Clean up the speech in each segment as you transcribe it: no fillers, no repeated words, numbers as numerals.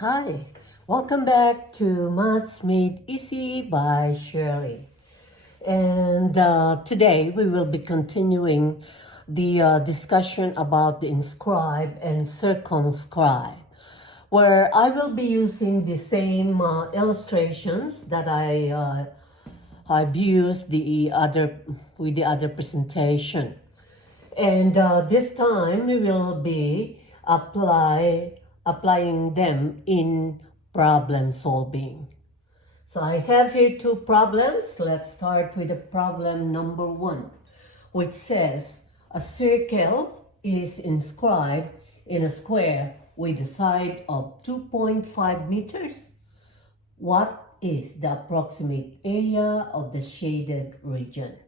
Hi, welcome back to Maths Made Easy by Shirley. And today we will be continuing the discussion about the inscribe and circumscribe, where I will be using the same illustrations that I've used with the other presentation. And this time we will be applying them in problem solving. So I have here two problems. Let's start with the problem number 1, which says a circle is inscribed in a square with a side of 2.5 meters. What is the approximate area of the shaded region?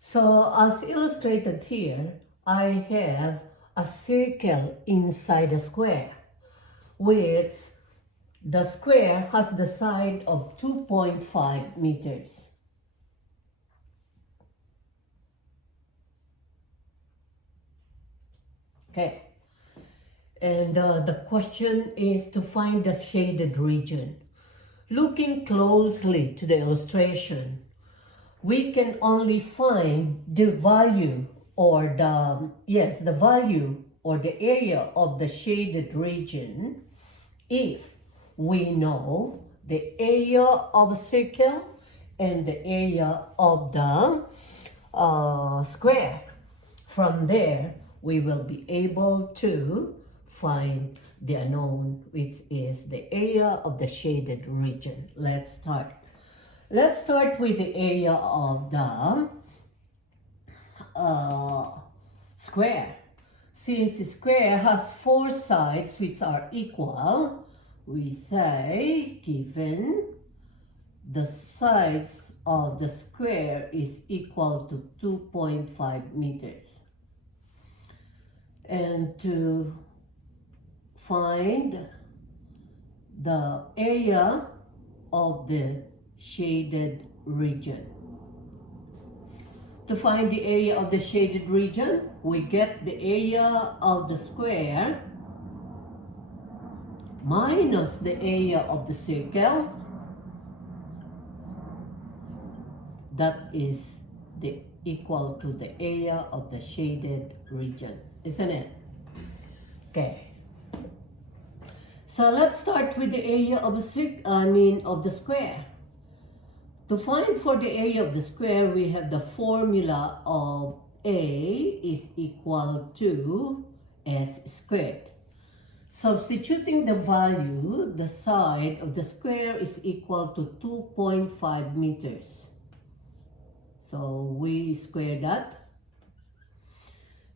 So as illustrated here, I have a circle inside a square, which the square has the side of 2.5 meters. Okay, and the question is to find the shaded region. Looking closely to the illustration, we can only find the value or the value or the area of the shaded region if we know the area of a circle and the area of the square. From there, we will be able to find the unknown, which is the area of the shaded region. Let's start. Let's start with the area of the square. Since the square has 4 sides which are equal, we say given the sides of the square is equal to 2.5 meters. And to find the area of the shaded region. To find the area of the shaded region, we get the area of the square minus the area of the circle. That is equal to the area of the shaded region, isn't it? Okay. So let's start with the area of the square. To find for the area of the square, we have the formula of A is equal to S squared. Substituting the value, the side of the square is equal to 2.5 meters. So we square that.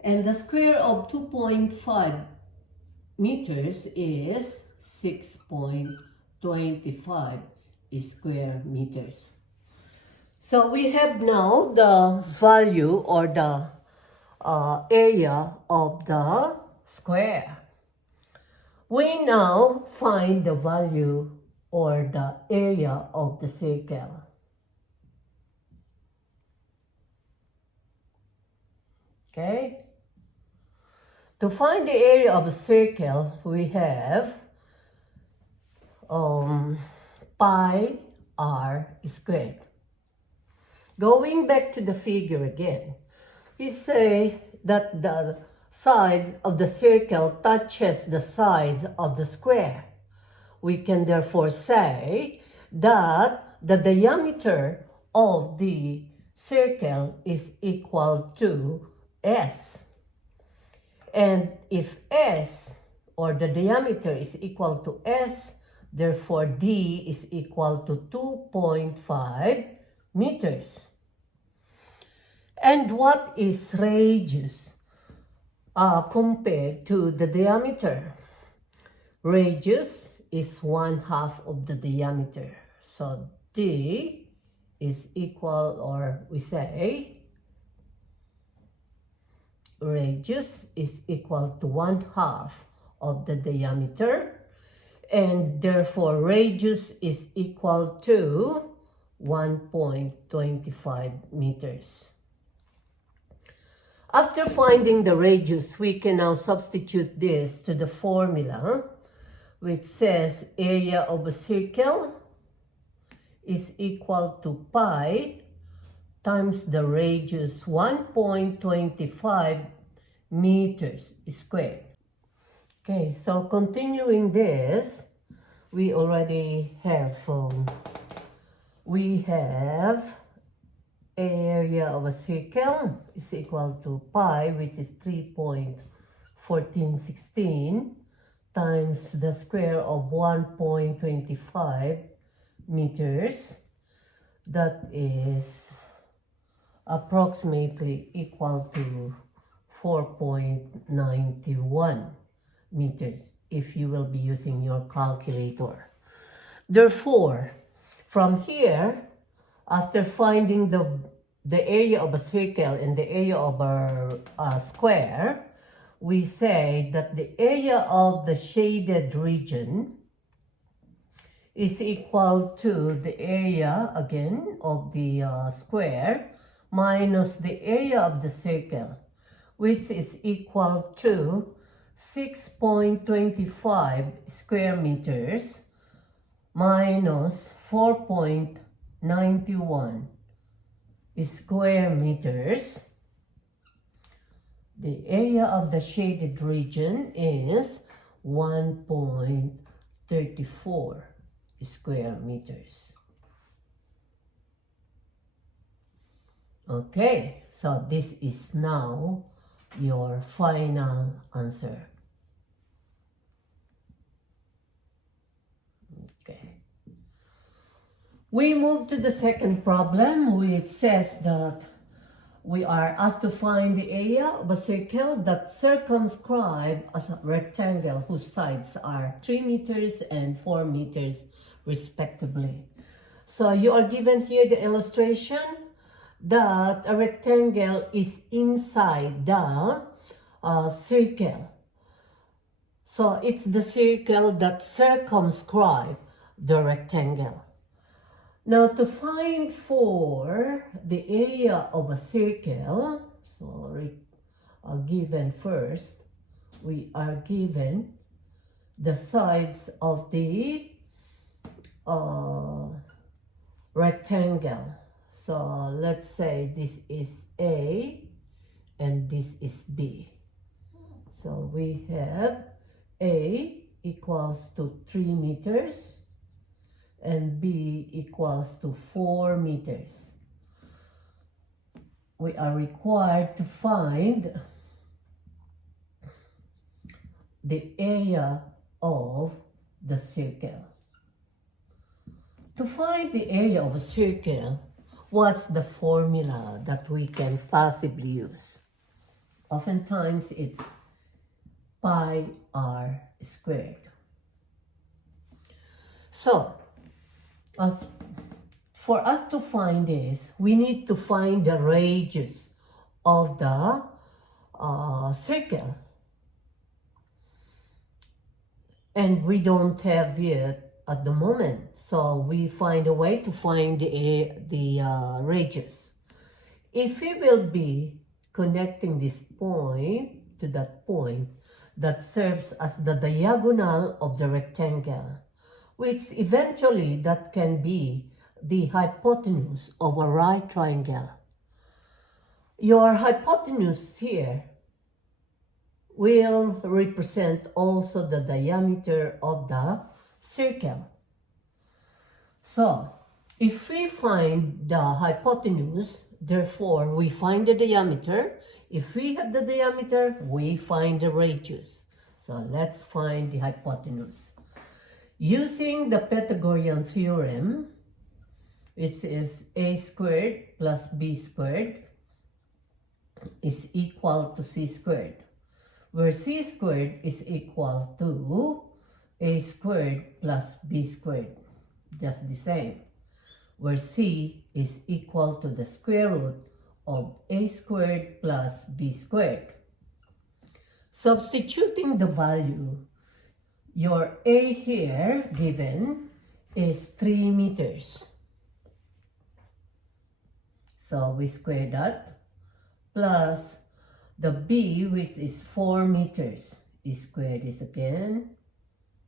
And the square of 2.5 meters is 6.25 square meters. So we have now the value or the area of the square. We now find the value or the area of the circle. Okay? To find the area of a circle, we have pi r squared. Going back to the figure again, we say that the side of the circle touches the side of the square. We can therefore say that the diameter of the circle is equal to S. And if S or the diameter is equal to S, therefore D is equal to 2.5 meters. And what is radius compared to the diameter? Radius is 1/2 of the diameter. So D is equal, or we say radius is equal to 1/2 of the diameter, and therefore radius is equal to 1.25 meters. After finding the radius, we can now substitute this to the formula which says area of a circle is equal to pi times the radius 1.25 meters squared. Okay, so continuing this, we already have area of a circle is equal to pi, which is 3.1416 times the square of 1.25 meters. That is approximately equal to 4.91 meters if you will be using your calculator. Therefore, from here, after finding the area of a circle and the area of a square, we say that the area of the shaded region is equal to the area, again, of the square minus the area of the circle, which is equal to 6.25 square meters minus 4.91 square meters. The area of the shaded region is 1.34 square meters. Okay, so this is now your final answer. Okay. We move to the second problem, which says that we are asked to find the area of a circle that circumscribes a rectangle whose sides are 3 meters and 4 meters respectively. So you are given here the illustration that a rectangle is inside the circle. So it's the circle that circumscribes the rectangle. Now, to find for the area of a circle, given first, we are given the sides of the rectangle. So let's say this is A and this is B. So we have A equals to 3 meters and B equals to 4 meters. We are required to find the area of the circle. To find the area of a circle, what's the formula that we can possibly use? Oftentimes it's pi r squared. So, for us to find this, we need to find the radius of the circle. And we don't have it at the moment. So we find a way to find the radius. If we will be connecting this point to that point that serves as the diagonal of the rectangle, which eventually that can be the hypotenuse of a right triangle. Your hypotenuse here will represent also the diameter of the circle. So, if we find the hypotenuse, therefore we find the diameter. If we have the diameter, we find the radius. So let's find the hypotenuse. Using the Pythagorean theorem, which is a squared plus b squared is equal to c squared, where c squared is equal to a squared plus b squared, just the same, where c is equal to the square root of a squared plus b squared. Substituting the value, your a here given is 3 meters. So we square that, plus the b, which is 4 meters, is square this again,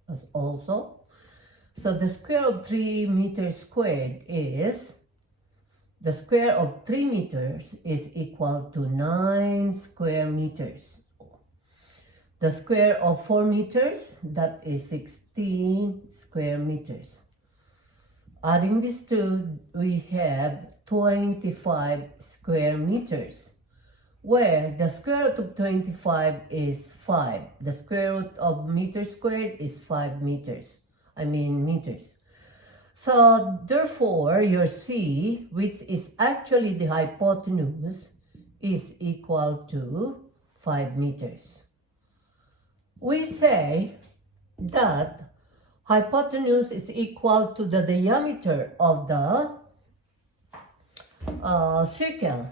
as also. So the square of 3 meters squared is, the square of 3 meters is equal to 9 square meters. The square of 4 meters, that is 16 square meters. Adding these two, we have 25 square meters, where the square root of 25 is 5. The square root of meter squared is 5 meters. Meters. So therefore, your C, which is actually the hypotenuse, is equal to 5 meters. We say that hypotenuse is equal to the diameter of the circle.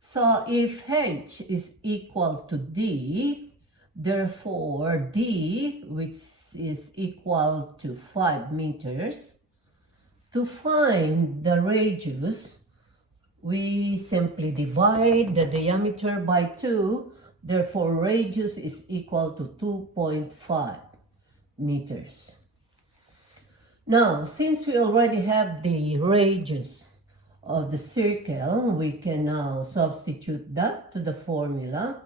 So if H is equal to D, therefore D, which is equal to 5 meters, to find the radius, we simply divide the diameter by 2. Therefore, radius is equal to 2.5 meters. Now, since we already have the radius of the circle, we can now substitute that to the formula.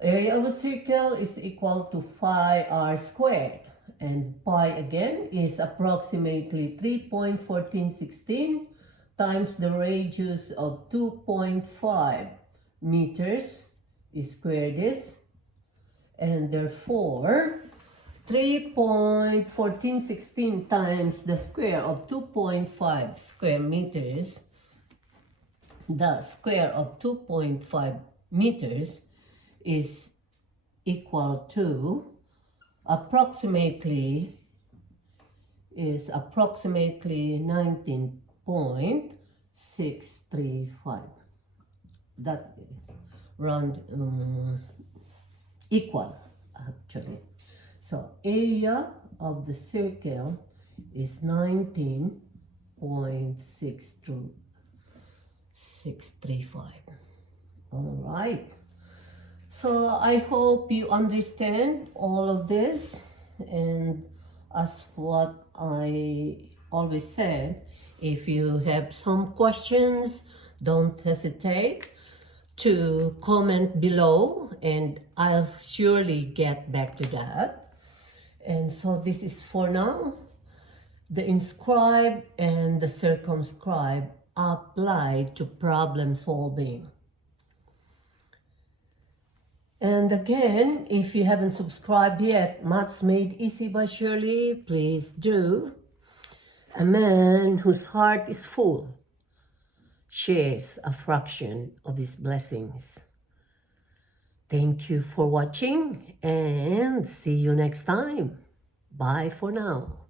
Area of a circle is equal to pi r squared. And pi again is approximately 3.1416 times the radius of 2.5 meters squared is, and therefore 3.1416 times the square of 2.5 square meters, the square of 2.5 meters is equal to approximately 19.635. That is round equal actually. So area of the circle is 19.635. All right. So I hope you understand all of this, and as what I always said, if you have some questions, don't hesitate to comment below and I'll surely get back to that. And so this is for now. The inscribe and the circumscribe apply to problem solving. And again, if you haven't subscribed yet, Maths Made Easy by Shirley, please do. A man whose heart is full shares a fraction of his blessings. Thank you for watching and see you next time. Bye for now.